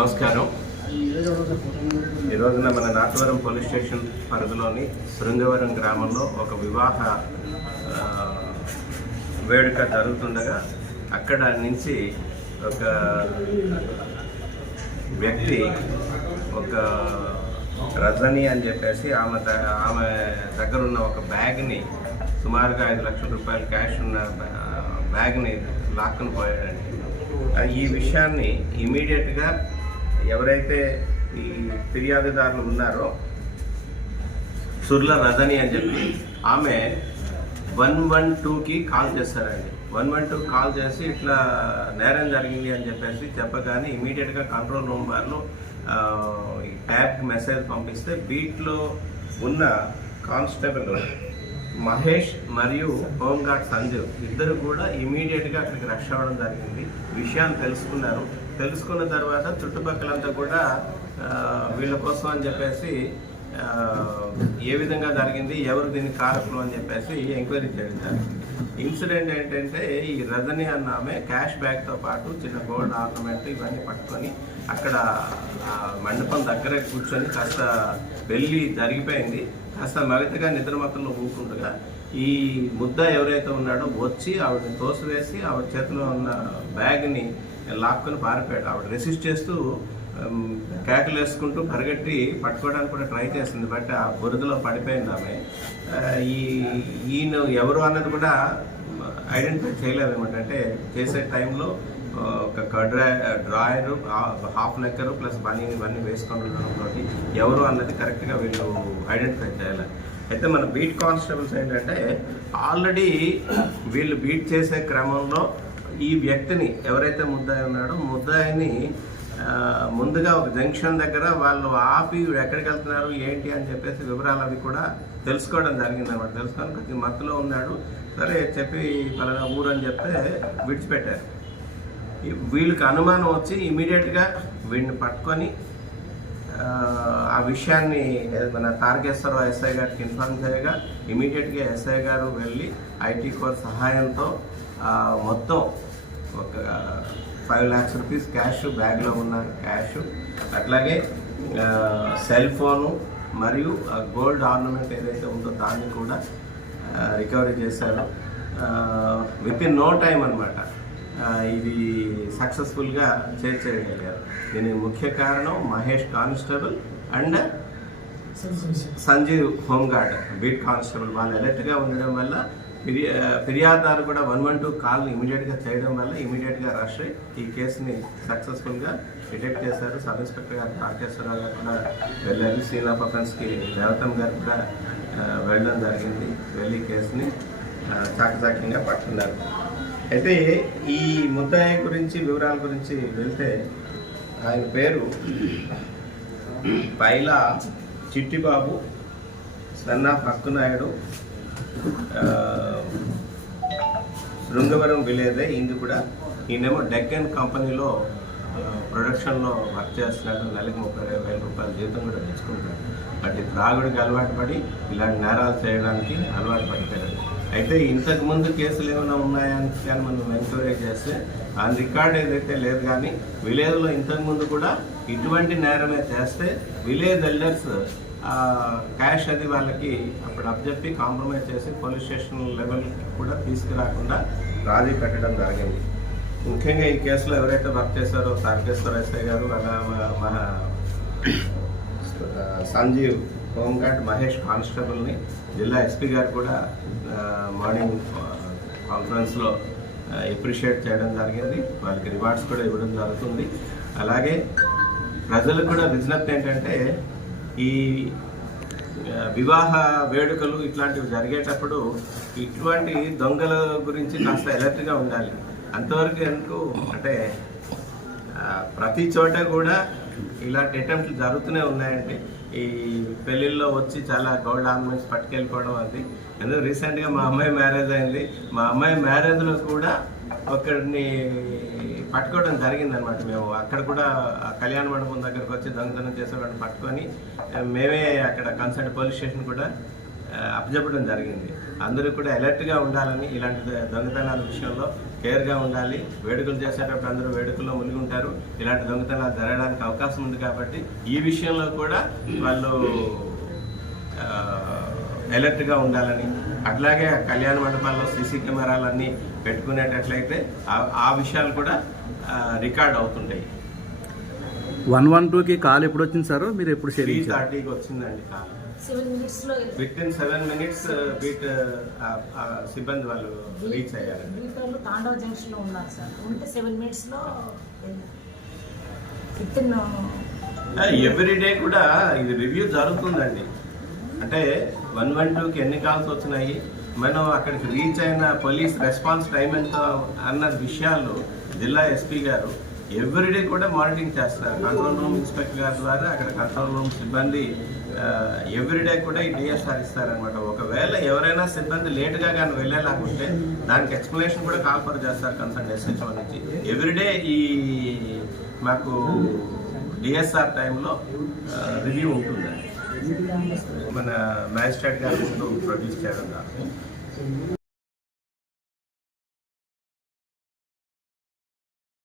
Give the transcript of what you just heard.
నమస్కారం. ఈ రోజున మన నాటవరం పోలీస్ స్టేషన్ పరిధిలోని శృంగవరం గ్రామంలో ఒక వివాహ వేడుక జరుగుతుండగా అక్కడ నుంచి ఒక వ్యక్తి ఒక రజని అని చెప్పేసి ఆమె దగ్గర ఉన్న ఒక బ్యాగ్ని సుమారుగా 5 లక్షల రూపాయలు క్యాష్ ఉన్న బ్యాగ్ని లాక్కుని పోయాడండి. ఈ విషయాన్ని ఇమీడియట్గా ఎవరైతే ఈ ఫిర్యాదుదారులు ఉన్నారో సుర్ల రజని అని చెప్పి ఆమె 112కి కాల్ చేస్తారండి. 112 కాల్ చేసి ఇట్లా నేరం జరిగింది అని చెప్పేసి చెప్పగానే ఇమీడియట్గా కంట్రోల్ రూమ్ వాళ్ళు ట్యాబ్కి మెసేజ్ పంపిస్తే బీట్లో ఉన్న కానిస్టేబుల్ మహేష్ మరియు హోంగార్డ్ సంజీవ్ ఇద్దరు కూడా ఇమీడియట్గా అక్కడికి రష్ అవ్వడం జరిగింది. విషయాన్ని తెలుసుకున్న తర్వాత చుట్టుపక్కలంతా కూడా వీళ్ళ కోసం అని చెప్పేసి ఏ విధంగా జరిగింది, ఎవరు దీన్ని కారకులు అని చెప్పేసి ఎంక్వైరీ చేయడం జరిగింది. ఇన్సిడెంట్ ఏంటంటే ఈ రజని అన్న ఆమె క్యాష్ బ్యాగ్తో పాటు చిన్న గోల్డ్ ఆర్నమెంట్ ఇవన్నీ పట్టుకొని అక్కడ మండపం దగ్గర కూర్చొని కాస్త పెళ్ళి జరిగిపోయింది. కాస్త మగతగా నిద్రమత్తంలో ఊరుకుంటుగా ఈ ముద్ద ఎవరైతే ఉన్నాడో వచ్చి ఆవిడని తోసివేసి ఆవిడ చేతిలో ఉన్న బ్యాగ్ని లాక్కొని పారిపోయాడు. ఆవిడ రెసిస్ట్ చేస్తూ కేకలు వేసుకుంటూ పరిగెట్టి పట్టుకోవడానికి కూడా ట్రై చేసింది. బట్ ఆ బురదలో పడిపోయింది ఆమె. ఈయన ఎవరు అన్నది కూడా ఐడెంటిఫై చేయలేదన్నమాట. అంటే చేసే టైంలో ఒక డ్రాయరు, హాఫ్ నెక్కరు ప్లస్ బనీని ఇవన్నీ వేసుకొని ఉండడంతో ఎవరు అన్నది కరెక్ట్గా వీళ్ళు ఐడెంటిఫై చేయాలి. అయితే మన బీట్ కానిస్టేబుల్స్ ఏంటంటే ఆల్రెడీ వీళ్ళు బీట్ చేసే క్రమంలో ఈ వ్యక్తిని ఎవరైతే ముద్దాయి ఉన్నాడో ముద్దాయిని ముందుగా ఒక జంక్షన్ దగ్గర వాళ్ళు ఆపి ఎక్కడికి వెళ్తున్నారు ఏంటి అని చెప్పేసి వివరాలు అవి కూడా తెలుసుకోవడం జరిగింది అనమాట. తెలుసుకొని కొద్దిగా మత్తులో ఉన్నాడు, సరే చెప్పి పలానా ఊరు అని చెప్తే విడిచిపెట్టారు. వీళ్ళకి అనుమానం వచ్చి ఇమీడియట్గా వీడిని పట్టుకొని ఆ విషయాన్ని మన తారకేశ్వరరావు ఎస్ఐ గారికి ఇన్ఫార్మ్ చేయగా ఇమీడియట్గా ఎస్ఐ గారు వెళ్ళి ఐటీ కోర్ సహాయంతో మొత్తం ఒక 5 lakhs రూపీస్ క్యాష్, బ్యాగ్లో ఉన్న క్యాష్, అట్లాగే సెల్ ఫోను మరియు గోల్డ్ ఆర్నమెంట్ ఏదైతే ఉందో దాన్ని కూడా రికవరీ చేశారు. విత్ ఇన్ నో టైం అనమాట ఇది సక్సెస్ఫుల్గా చేర్చేయగలిగారు. దీనికి ముఖ్య కారణం Mahesh constable and Sanjeev home guard beat constable వాళ్ళు అలర్ట్గా ఉండడం వల్ల ఫిర్యాదుదారు కూడా 112 కాల్ ఇమీడియట్గా చేయడం వల్ల ఇమీడియట్గా రష్ అయ్యి ఈ కేసుని సక్సెస్ఫుల్గా డిటెక్ట్ చేశారు. సబ్ ఇన్స్పెక్టర్ గారు తారకేశ్వరరావు గారు కూడా వెళ్ళారు. సీన్ ఆఫ్ అఫెన్స్కి దేవతం గారు కూడా వెళ్ళడం జరిగింది. వెళ్ళి కేసుని చాకచక్యంగా పట్టుకున్నారు. అయితే ఈ ముద్దాయి గురించి వివరాల గురించి వెళ్తే ఆయన పేరు పైలా చిట్టిబాబు, సన్నా పక్కునాయుడు, శృంగవరం విలేదే ఈయనది కూడా. ఈయనేమో డెక్కన్ కంపెనీలో ప్రొడక్షన్లో వర్క్ చేస్తున్నాడు. నెలకు 32,000 రూపాయల జీతం కూడా తెచ్చుకుంటాడు. బట్ ఈ త్రాగుడికి అలవాటు పడి ఇలాంటి నేరాలు చేయడానికి అలవాటు పడిపోయాడు. అయితే ఇంతకు ముందు కేసులు ఏమైనా ఉన్నాయని కానీ మనం ఎంక్వైరీ చేస్తే ఆ రికార్డ్ ఏదైతే లేదు, కానీ విలేజ్లో ఇంతకుముందు కూడా ఇటువంటి నేరమే చేస్తే విలేజ్ ఎల్డర్స్ క్యాష్ అది వాళ్ళకి అప్పుడు అప్పచెప్పి కాంప్రమైజ్ చేసి పోలీస్ స్టేషన్ లెవెల్ కూడా తీసుకురాకుండా రాజీ పెట్టడం జరిగింది. ముఖ్యంగా ఈ కేసులో ఎవరైతే వర్క్ చేశారో తారకేశ్వర ఎస్ఐ గారు, మన సంజీవ్ హోంగార్డ్, మహేష్ కానిస్టేబుల్ని జిల్లా ఎస్పీ గారు కూడా మార్నింగ్ కాన్ఫరెన్స్లో అప్రిషియేట్ చేయడం జరిగింది. వాళ్ళకి రివార్డ్స్ కూడా ఇవ్వడం జరుగుతుంది. అలాగే ప్రజలకు కూడా విజ్ఞప్తి ఏంటంటే, ఈ వివాహ వేడుకలు ఇట్లాంటివి జరిగేటప్పుడు ఇటువంటి దొంగల గురించి కాస్త అలర్ట్గా ఉండాలి. అంతవరకు ఎందుకు అంటే ప్రతి చోట కూడా ఇలాంటి అటెంప్ట్లు జరుగుతూనే ఉన్నాయండి. ఈ పెళ్ళిళ్ళలో వచ్చి చాలా గోల్డ్ ఆర్నమెంట్స్ పట్టుకెళ్ళిపోవడం అది. ఎందుకంటే రీసెంట్గా మా అమ్మాయి మ్యారేజ్ అయింది. మా అమ్మాయి మ్యారేజ్లో కూడా ఒకరిని పట్టుకోవడం జరిగిందనమాట. మేము అక్కడ కూడా కళ్యాణ మండపం దగ్గరకు వచ్చి దొంగతనం చేసేవాడిని పట్టుకొని మేమే అక్కడ కన్సర్న్ పోలీస్ స్టేషన్ కూడా అప్పచెప్పడం జరిగింది. అందరూ కూడా అలర్ట్గా ఉండాలని, ఇలాంటి దొంగతనాల విషయంలో కేర్గా ఉండాలి. వేడుకలు చేసేటప్పుడు అందరూ వేడుకల్లో మునిగి ఉంటారు. ఇలాంటి దొంగతనాలు జరగడానికి అవకాశం ఉంది కాబట్టి ఈ విషయంలో కూడా వాళ్ళు అలర్ట్గా ఉండాలని, అట్లాగే కళ్యాణ మండపాల్లో సీసీ కెమెరాలన్నీ పెట్టుకునేటట్లయితే ఆ విషయాలు కూడా రికార్డ్ అవుతుంటాయి. 112కి కాల్ ఎప్పుడు వచ్చింది సార్? మీరు ఎప్పుడు 3:30కి వచ్చిందండి కాల్. 7 minutesలో వితిన్ 7 minutes బీట్ సిబ్బంది వాళ్ళు రీచ్ అయ్యారండి. తాండవ జంక్షన్లో ఉన్నారు సార్. ఉంటే 7 minutesలో వితిన్ ఎవ్రీడే కూడా ఇది రివ్యూ జరుగుతుందండి. అంటే 112కి ఎన్ని కాల్స్ వచ్చినాయి, మనం అక్కడికి రీచ్ అయిన పోలీస్ రెస్పాన్స్ టైం ఎంత అన్న విషయాలు జిల్లా ఎస్పీ గారు ఎవ్రీడే కూడా మానిటరింగ్ చేస్తున్నారు. కంట్రోల్ రూమ్ ఇన్స్పెక్టర్ గారి ద్వారా అక్కడ కంట్రోల్ రూమ్ సిబ్బంది ఎవ్రీడే కూడా ఈ డిఎస్ఆర్ ఇస్తారనమాట. ఒకవేళ ఎవరైనా సిబ్బంది లేట్గా కానీ వెళ్ళేలాగుంటే దానికి ఎక్స్ప్లెనేషన్ కూడా కాల్ఫర్ చేస్తారు కన్సర్న్ ఎస్హెచ్ఓ నుంచి. ఎవ్రీడే ఈ మాకు డిఎస్ఆర్ టైంలో రివ్యూ ఉంటుందండి. మన మ్యాజిస్ట్రేట్ గారి ముందు ప్రొడ్యూస్ చేయడం కాదు.